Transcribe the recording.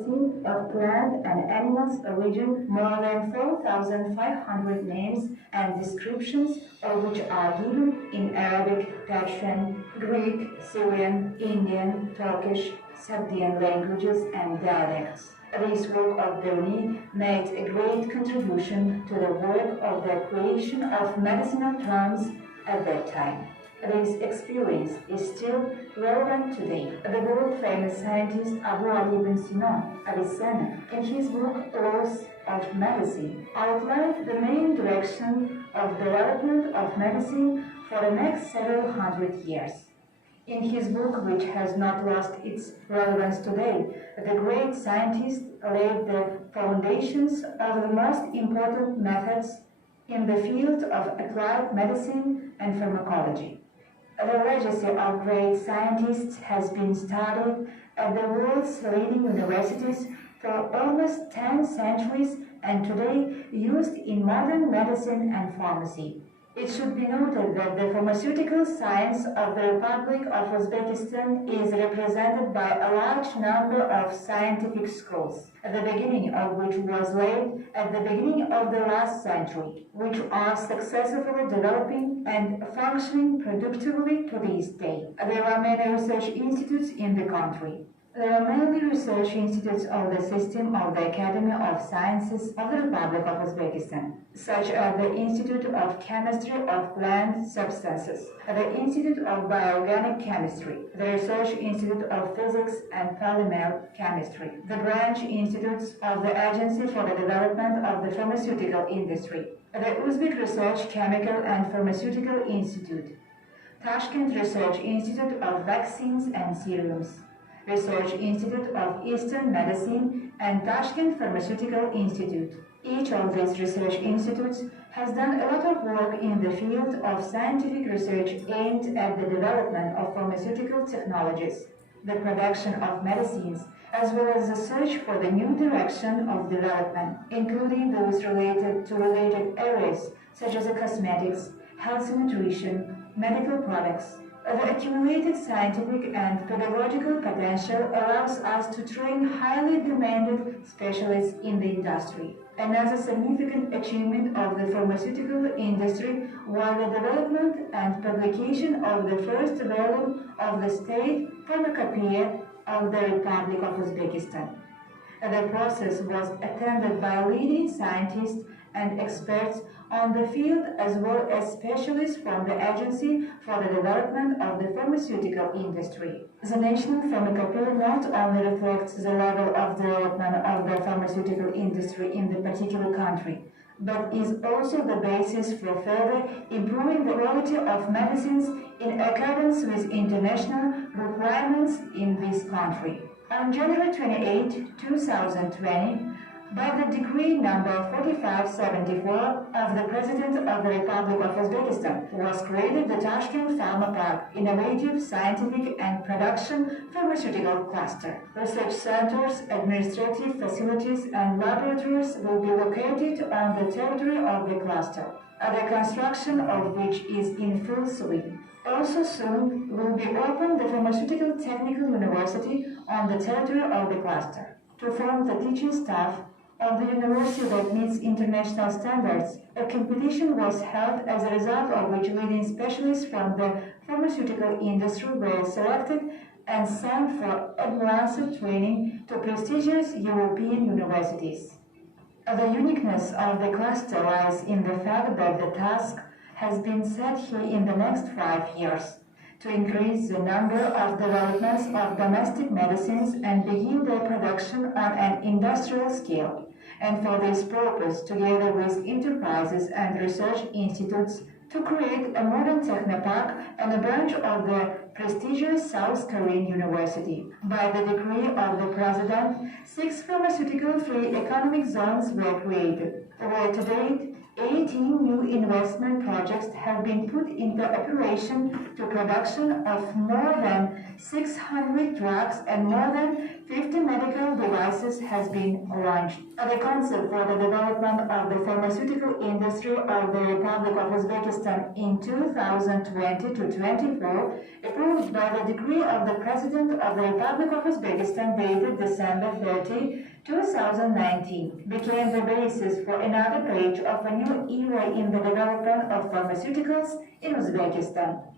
of plant and animals origin, more than 4,500 names and descriptions of which are given in Arabic, Persian, Greek, Syrian, Indian, Turkish, Sabdian languages and dialects. This work of Berni made a great contribution to the work of the creation of medicinal terms at that time. This experience is still relevant today. The world-famous scientist Abu Ali ibn Sina, Avicenna, in his book Laws of Medicine, outlined the main direction of development of medicine for the next several hundred years. In his book, which has not lost its relevance today, the great scientist laid the foundations of the most important methods in the field of applied medicine and pharmacology. The legacy of great scientists has been studied at the world's leading universities for almost 10 centuries and today used in modern medicine and pharmacy. It should be noted that the pharmaceutical science of the Republic of Uzbekistan is represented by a large number of scientific schools, the beginning of which was laid at the beginning of the last century, which are successfully developing and functioning productively to this day. There are many research institutes in the country. There are mainly research institutes of the system of the Academy of Sciences of the Republic of Uzbekistan, such as the Institute of Chemistry of Plant Substances, the Institute of Bioorganic Chemistry, the Research Institute of Physics and Polymer Chemistry, the branch institutes of the Agency for the Development of the Pharmaceutical Industry, the Uzbek Research Chemical and Pharmaceutical Institute, Tashkent Research Institute of Vaccines and Serums, Research Institute of Eastern Medicine, and Tashkent Pharmaceutical Institute. Each of these research institutes has done a lot of work in the field of scientific research aimed at the development of pharmaceutical technologies, the production of medicines, as well as the search for the new direction of development, including those related to related areas such as cosmetics, health and nutrition, medical products. The accumulated scientific and pedagogical potential allows us to train highly demanded specialists in the industry. Another significant achievement of the pharmaceutical industry was the development and publication of the first volume of the State Pharmacopoeia of the Republic of Uzbekistan. The process was attended by leading scientists and experts on the field as well as specialists from the Agency for the Development of the Pharmaceutical Industry. The National Pharmacopoeia not only reflects the level of development of the pharmaceutical industry in the particular country, but is also the basis for further improving the quality of medicines in accordance with international requirements in this country. On January 28, 2020, by the decree number 4574 of the President of the Republic of Uzbekistan, was created the Tashkent Pharma Park, Innovative, Scientific and Production Pharmaceutical Cluster. Research centers, administrative facilities and laboratories will be located on the territory of the cluster, the construction of which is in full swing. Also soon will be opened the Pharmaceutical Technical University on the territory of the cluster. To form the teaching staff of the university that meets international standards, a competition was held as a result of which leading specialists from the pharmaceutical industry were selected and sent for advanced training to prestigious European universities. The uniqueness of the cluster lies in the fact that the task has been set here in the next 5 years to increase the number of developments of domestic medicines and begin their production on an industrial scale. And for this purpose, together with enterprises and research institutes, to create a modern technopark and a branch of the prestigious South Korean University. By the decree of the President, 6 pharmaceutical free economic zones were created, where to date 18 new investment projects have been put into operation to production of more than 600 drugs and more than 50 medical devices process has been launched. The Council for the Development of the Pharmaceutical Industry of the Republic of Uzbekistan in 2020 to 24, approved by the decree of the President of the Republic of Uzbekistan dated December 30, 2019, became the basis for another page of a new era in the development of pharmaceuticals in Uzbekistan.